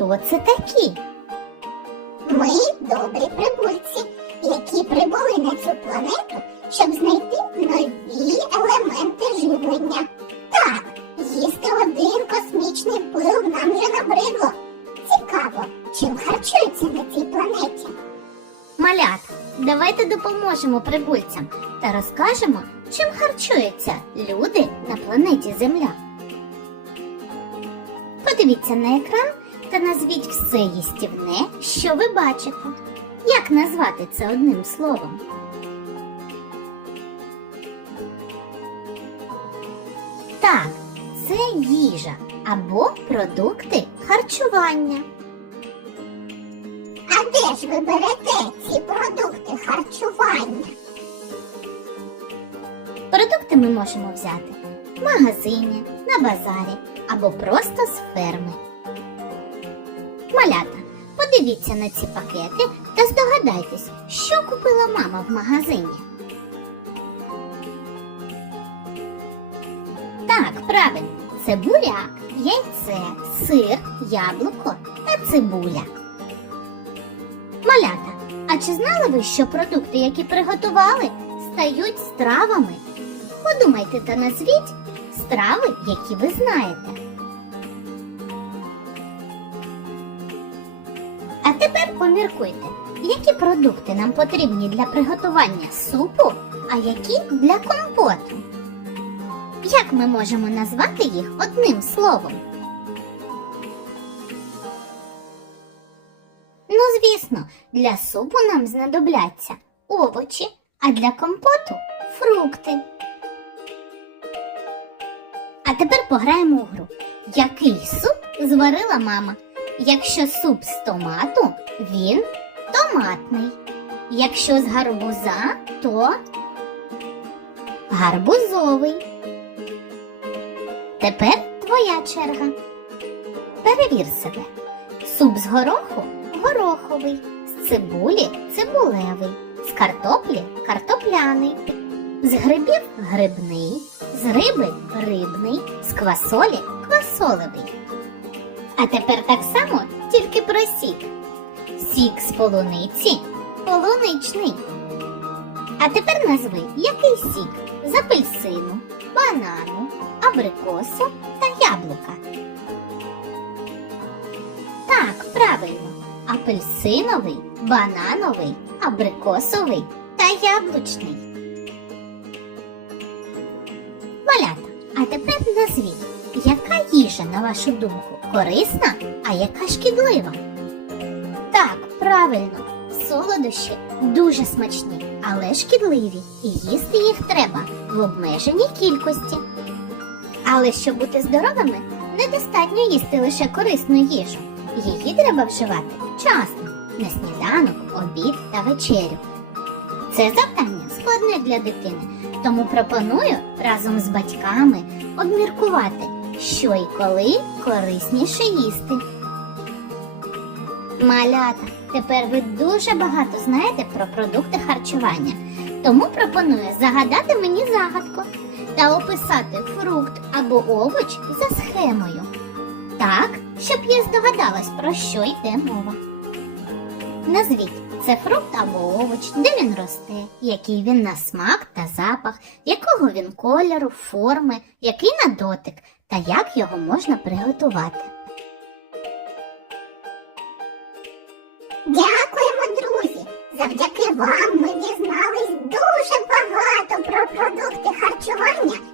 хто це такі? Ми добрі прибульці, які прибули на цю планету, щоб знайти нові елементи живлення. Так, їсти один космічний пил нам вже набридло. Цікаво, чим харчуються на цій планеті. Малят, давайте допоможемо прибульцям та розкажемо, чим харчуються люди на планеті Земля. Подивіться на екран та назвіть все їстівне, що ви бачите. Як назвати це одним словом? Так, це їжа або продукти харчування. А де ж ви берете ці продукти харчування? Продукти ми можемо взяти в магазині, на базарі або просто з ферми. Малята, подивіться на ці пакети та здогадайтесь, що купила мама в магазині. Так, правильно, це яйце, сир, яблуко та цибуля. Малята, а чи знали ви, що продукти, які приготували, стають стравами? Подумайте та назвіть страви, які ви знаєте. А тепер поміркуйте, які продукти нам потрібні для приготування супу, а які для компоту. Як ми можемо назвати їх одним словом? Ну, звісно, для супу нам знадобляться овочі, а для компоту фрукти. А тепер пограємо у гру. Який суп зварила мама? Якщо суп з томату, він томатний. Якщо з гарбуза, то гарбузовий. Тепер твоя черга. Перевір себе. Суп з гороху гороховий, з цибулі цибулевий, з картоплі картопляний, з грибів грибний, з риби рибний, з квасолі квасолевий. А тепер так само тільки про сік. Сік з полуниці полуничний. А тепер назви, який сік з апельсину, банану, абрикосу та яблука. Так, правильно. Апельсиновий, банановий, абрикосовий та яблучний. Малята, а тепер назвіть, яка їжа, на вашу думку, корисна, а яка шкідлива? Так, правильно, солодощі дуже смачні, але шкідливі, і їсти їх треба в обмеженій кількості. Але щоб бути здоровими, недостатньо їсти лише корисну їжу. Її треба вживати вчасно, на сніданок, обід та вечерю. Це завдання складне для дитини, тому пропоную разом з батьками обміркувати, що і коли корисніше їсти. Малята, тепер ви дуже багато знаєте про продукти харчування, тому пропоную загадати мені загадку та описати фрукт або овоч за схемою. Так, щоб я здогадалась, про що йде мова. Назвіть, це фрукт або овоч, де він росте, який він на смак та запах, якого він кольору, форми, який на дотик та як його можна приготувати. Дякуємо, друзі! Завдяки вам ми дізнались дуже багато про продукти харчування